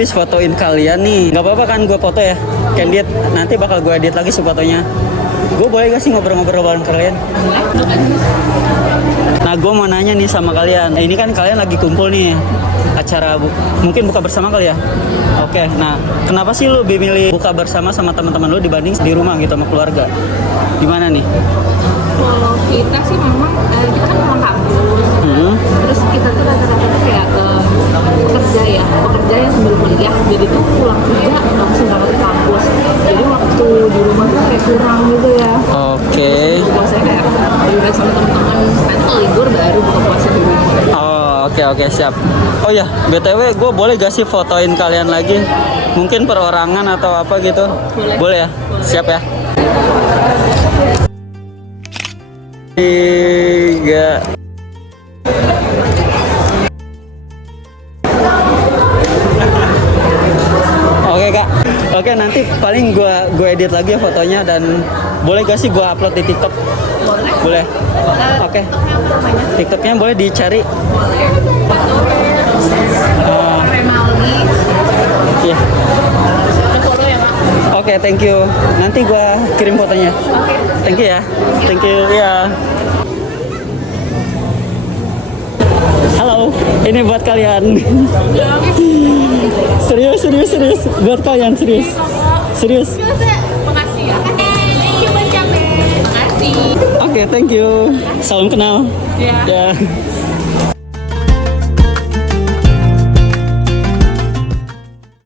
habis fotoin kalian nih. Gak apa-apa kan gue foto ya? Candid, nanti bakal gue edit lagi fotonya. Gue boleh gak sih ngobrol-ngobrol bareng kalian? Nah gue mau nanya nih sama kalian. Ini kan kalian lagi kumpul nih, acara mungkin buka bersama kali ya? Oke, nah kenapa sih lu lebih milih buka bersama sama teman-teman lu dibanding di rumah gitu sama keluarga? Gimana nih? Kalau kita sih memang kita kan pulang kampus, terus kita tuh rata-rata kayak pekerja yang sambil kuliah, jadi tuh pulang kerja langsung berangkat ke kampus. Jadi waktu di rumah tuh kayak kurang gitu ya. Oke. Puasanya kayak liburan sama teman-teman, nanti kalau libur baru buka puasa di rumah. Oh, oke siap. Oh ya, BTW gue boleh gak sih fotoin kalian lagi? Mungkin perorangan atau apa gitu? Boleh ya? Siap ya? 3. Oke kak. Oke, nanti paling gue edit lagi ya fotonya, dan boleh gak sih gue upload di TikTok? Boleh. Oke. TikToknya boleh dicari. Iya. Oke, thank you. Nanti gua kirim fotonya. Thank you ya. Thank you ya. Halo, ini buat kalian. Serius. Buat kalian serius. Makasih ya. Thank you banyak. Makasih. Oke, thank you. Salam kenal. Ya. Ya.